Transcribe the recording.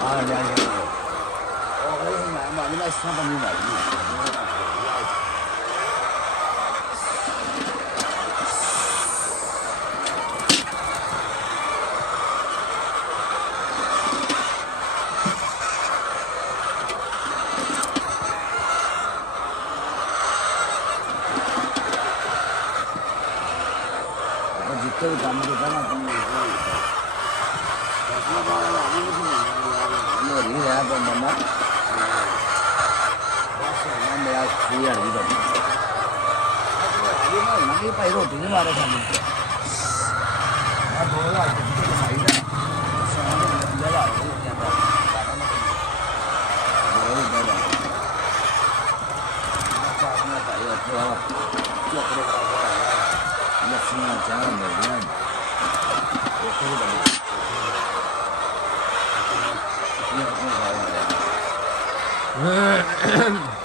啊，2000多。哦，那是买嘛？你买300米买的。जितने भी काम करता ना तुम नहीं है तो मम्मा मेरा 2000 ਦੀ ਬਣੀ ਨਹੀਂ ਭਾਈ ਰੋਟੀ ਨਹੀਂ ਮਾਰੇ ਸਾਨੂੰ ਆ 2000 ਦੀ ਕਮਾਈ ਦਾ ਸੋਹਣਾ ਲੈ ਲਾ ਲੱਸੀਆਂ ਚਾਹ ਮਿਲਦੀਆਂ ਇਹ